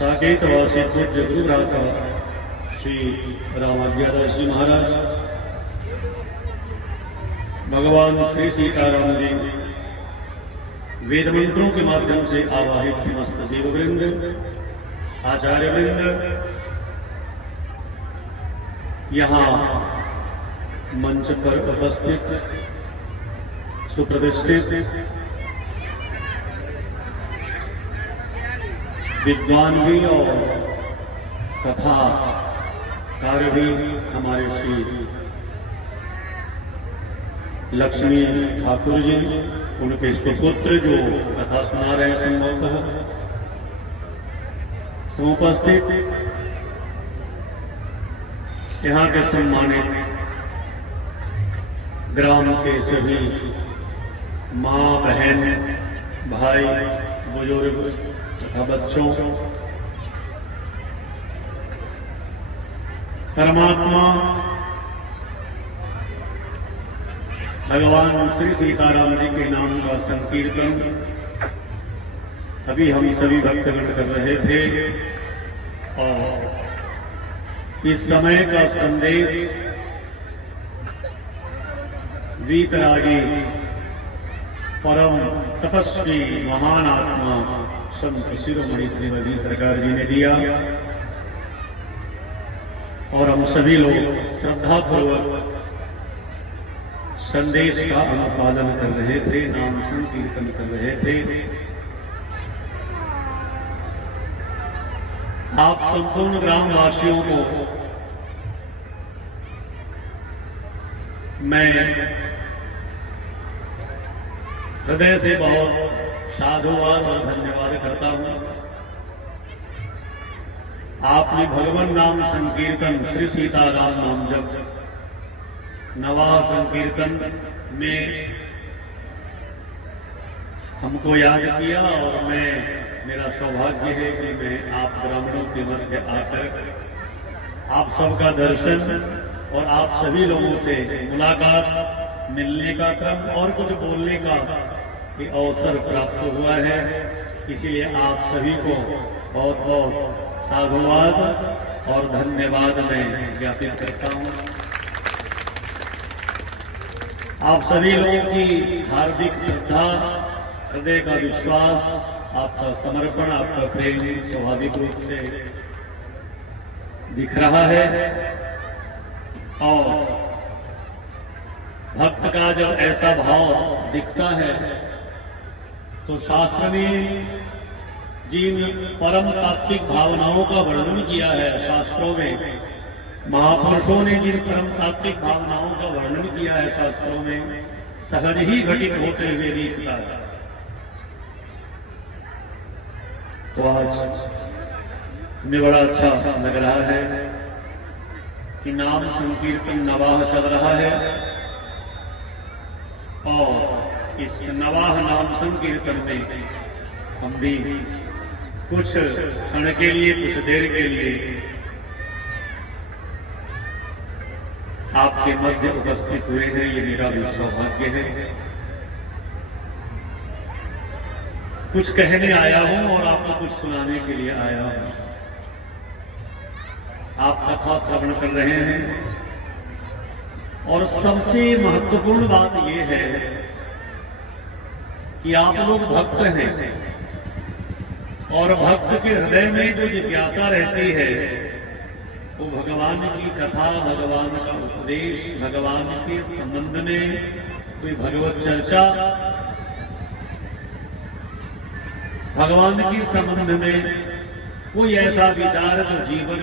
साकेतवासी पूज्य गुरु भ्राता श्री रामाज्ञादास जी महाराज, भगवान श्री सीताराम जी, वेद मंत्रों के माध्यम से आवाहित समस्त देववृंद, आचार्य वृंद, यहाँ मंच पर उपस्थित सुप्रतिष्ठित विद्वान भी और कथा कार्य भी हमारे श्री लक्ष्मी ठाकुर जी, उनके सुपुत्र जो कथा सुना रहे हैं संभवतः समुपस्थित, यहाँ के सम्मानित ग्राम के सभी मां, बहन, भाई, बुजुर्ग तथा बच्चों, परमात्मा भगवान श्री सीताराम जी के नाम का संकीर्तन अभी हम सभी भक्तगण कर रहे थे और इस समय का संदेश वीतरागी परम तपस्वी महान आत्मा संत शिरोमणि श्रीमती सरकार जी ने दिया और हम सभी लोग श्रद्धापूर्वक संदेश का अनुपालन कर रहे थे, नाम संकीर्तन कर रहे थे। आप संपूर्ण ग्रामवासियों को मैं हृदय से बहुत साधुवाद और धन्यवाद करता हूं। आपने भगवान नाम संकीर्तन श्री सीताराम नाम जप नवा संकीर्तन में हमको याद किया और मेरा सौभाग्य है कि मैं आप ब्राह्मणों के मध्य आकर आप सबका दर्शन और आप सभी लोगों से मुलाकात, मिलने का क्रम और कुछ बोलने का अवसर प्राप्त हुआ है। इसीलिए आप सभी को बहुत बहुत साधुवाद और धन्यवाद मैं ज्ञापित करता हूं। आप सभी लोगों की हार्दिक श्रद्धा, हृदय का विश्वास, आपका समर्पण, आपका प्रेम स्वाभाविक रूप से दिख रहा है। और भक्त का जब ऐसा भाव दिखता है तो शास्त्र ने जिन परम तात्विक भावनाओं का वर्णन किया है, शास्त्रों में महापुरुषों ने जिन परम तात्विक भावनाओं का वर्णन किया है शास्त्रों में, सहज ही घटित होते हुए दिखता है। तो आज हमें बड़ा अच्छा लग रहा है कि नाम संकीर्तन नवाह चल रहा है और इस नवाह नाम संकीर्तन में हम भी कुछ क्षण के लिए, कुछ देर के लिए आपके मध्य उपस्थित हुए हैं। ये मेरा भी सौभाग्य है। कुछ कहने आया हूं और आपको कुछ सुनाने के लिए आया हूं। आप कथा श्रवण कर रहे हैं और सबसे महत्वपूर्ण बात यह है कि आप लोग भक्त हैं और भक्त के हृदय में जो जिज्ञासा रहती है वो भगवान की कथा, भगवान का उपदेश, भगवान के संबंध में कोई भगवत चर्चा, भगवान के संबंध में कोई ऐसा विचार जो जीवन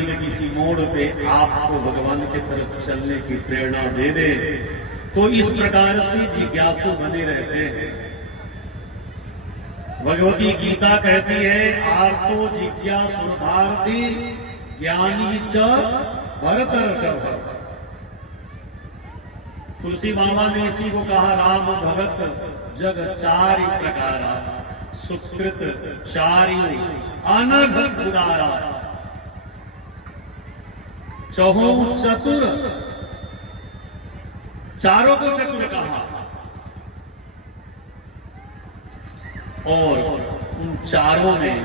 में किसी मोड़ पे आपको भगवान की तरफ चलने की प्रेरणा दे दे, तो इस प्रकार से जिज्ञासु बने रहते हैं। भगवती गीता कहती है, आर्तो जिज्ञासुधार्थी ज्ञानी च भरतर्षभ। तुलसी मामा ने इसी को कहा, राम भगत जग चारि प्रकारा, सुकृत चारि अनघ उदारा, चहु चतुर, चारों को चतुर कहा। और उन चारों में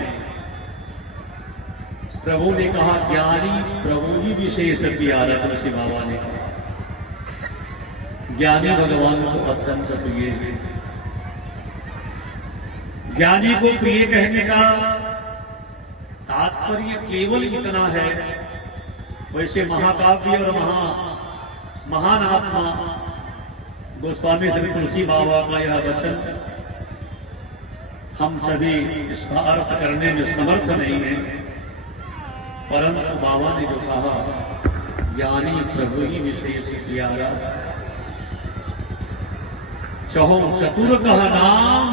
प्रभु ने कहा ज्ञानी प्रभु ही विशेष प्यारा। तुलसी बाबा ने कहा ज्ञानी भगवान को अत्यंत प्रिय है। ज्ञानी को प्रिय कहने का तात्पर्य केवल इतना है, वैसे महाकाव्य और महान आत्मा गोस्वामी श्री तुलसी बाबा का यह वचन हम सभी इसका अर्थ करने में समर्थ नहीं है, परंतु बाबा ने जो कहा ज्ञानी प्रभु ही विशेष प्यारा, चहु चतुर कह नाम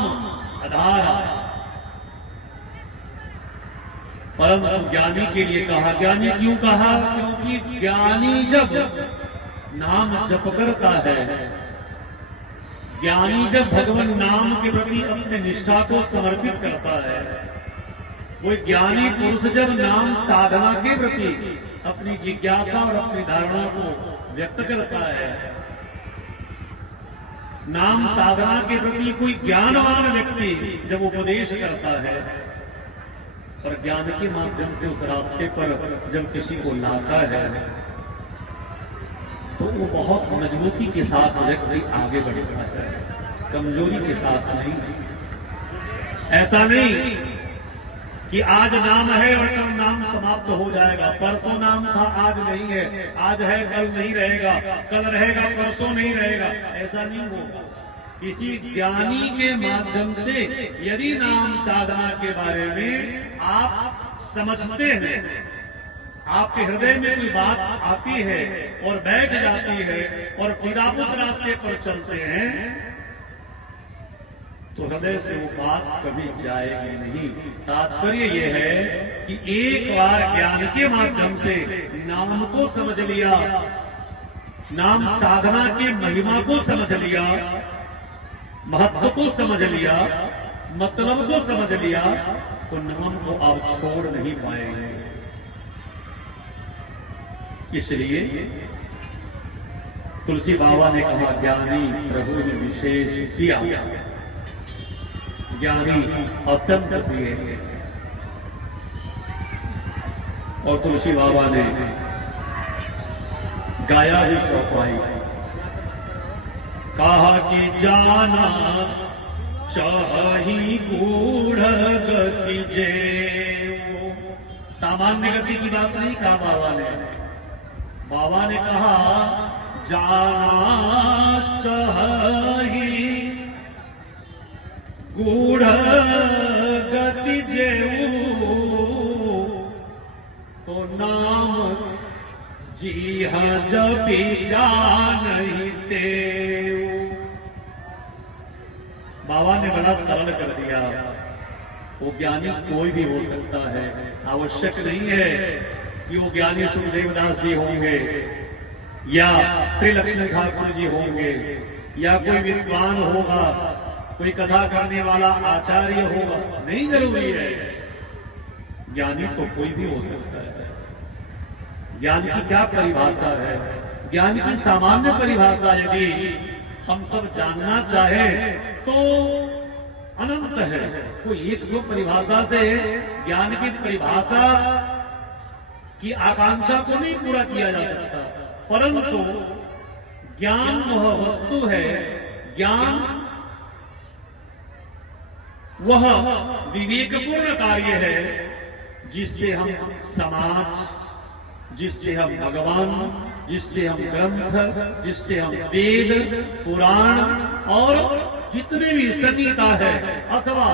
आधारा। परंतु ज्ञानी के लिए कहा, ज्ञानी क्यों कहा? क्योंकि ज्ञानी जब नाम जप करता है, ज्ञानी जब भगवान नाम के प्रति अपने निष्ठा को समर्पित करता है, वो ज्ञानी पुरुष जब नाम साधना के प्रति अपनी जिज्ञासा और अपनी धारणा को व्यक्त करता है, नाम साधना के प्रति कोई ज्ञानवान व्यक्ति जब उपदेश करता है और ज्ञान के माध्यम से उस रास्ते पर जब किसी को लाता है, तो वो बहुत मजबूती के साथ व्यक्ति आगे बढ़ता है, कमजोरी के साथ नहीं। ऐसा नहीं कि आज नाम है और कल नाम समाप्त हो जाएगा, परसों नाम था आज नहीं है, आज है कल नहीं रहेगा, कल रहेगा परसों नहीं रहेगा, ऐसा नहीं होगा। किसी ज्ञानी के माध्यम से यदि नाम साधना के बारे में आप समझते हैं, आपके हृदय में कोई बात आती है और बैठ जाती है और फिर आप उस रास्ते पर चलते हैं, तो हृदय से वो बात कभी जाएगी नहीं। तात्पर्य यह है कि एक बार ज्ञान के माध्यम से नाम को समझ लिया, नाम साधना की महिमा को समझ लिया, महत्व को समझ लिया, मतलब को समझ लिया, तो नाम को आप छोड़ नहीं पाएंगे। इसलिए तुलसी बाबा ने कहा ज्ञानी प्रभु ने विशेष किया। ज्ञानी अत्यंत प्रिय है। और तुलसी बाबा ने गाया भी चौपाई, कहा कि जाना चाही गूढ़ गति जे। सामान्य गति की बात नहीं कहा बाबा ने कहा जाना चाही गूढ़ गति जे, तो नाम जी जपी जानहि तेऊ। बाबा ने बड़ा सरल कर दिया। वो ज्ञानी कोई भी हो सकता है, आवश्यक नहीं है कि वो ज्ञानी सुखदेवदास जी होंगे या श्री लक्ष्मण ठाकुर जी होंगे या कोई विद्वान होगा, कोई कथा करने वाला आचार्य होगा, नहीं जरूरी है। ज्ञानी तो कोई भी हो सकता है। ज्ञान की क्या परिभाषा है? ज्ञान की सामान्य परिभाषा यदि हम सब जानना चाहें तो अनंत है। कोई एक दो परिभाषा से ज्ञान की परिभाषा की आकांक्षा को नहीं पूरा किया जा सकता, परंतु ज्ञान वह वस्तु है, ज्ञान वह विवेकपूर्ण कार्य है जिससे हम समाज, जिससे हम भगवान, जिससे हम ग्रंथ, जिससे हम वेद पुराण और जितने भी सचीता है अथवा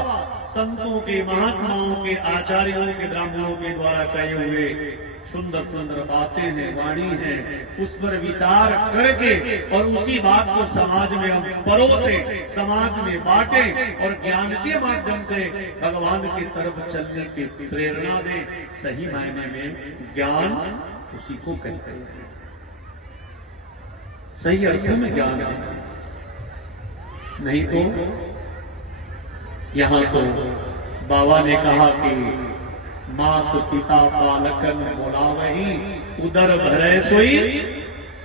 संतों के, महात्माओं के, आचार्यों के, ब्राह्मणों के द्वारा कहे हुए सुंदर सुंदर बातें हैं, वाणी है, उस पर विचार करके और उसी बात को समाज में हम परोसे, समाज में बांटें और ज्ञान के माध्यम से भगवान की तरफ चलने की प्रेरणा दें। सही मायने में ज्ञान उसी को कहते हैं, सही अर्थों में ज्ञान है। नहीं तो यहां तो बाबा ने कहा कि मात पिता पालकन बोलावही उदर भरे सोई।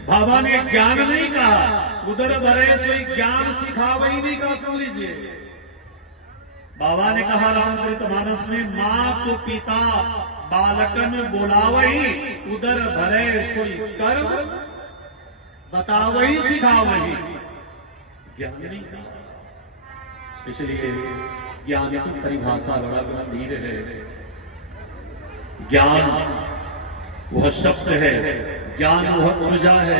बाबा ने ज्ञान नहीं कहा, उदर भरे सोई ज्ञान सिखावही नहीं कहा। सुन लीजिए, बाबा ने कहा रामचरितमानस में मात पिता बालकन बोलावही उदर भरे सोई कर्म बतावही सिखावही, ज्ञान नहीं कहा। इसलिए ज्ञान की परिभाषा बड़ा गंभीर है। ज्ञान वह शब्द है, ज्ञान वह ऊर्जा है,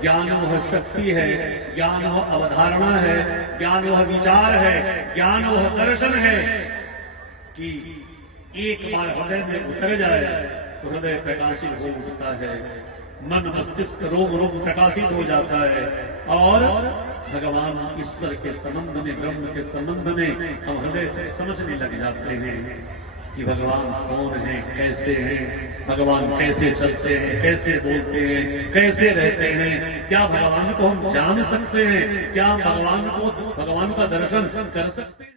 ज्ञान वह शक्ति है, ज्ञान वह अवधारणा है, ज्ञान वह विचार है, ज्ञान वह दर्शन है कि एक बार हृदय में उतर जाए तो हृदय प्रकाशित हो उठता है, मन मस्तिष्क रोग रोग प्रकाशित हो जाता है और भगवान ईश्वर के संबंध में, ब्रह्म के संबंध में हम हृदय से समझने लग जाते हैं कि भगवान कौन है, कैसे हैं, भगवान कैसे चलते हैं, कैसे बोलते हैं, कैसे रहते हैं, क्या भगवान को हम जान सकते हैं, क्या भगवान का दर्शन कर सकते हैं।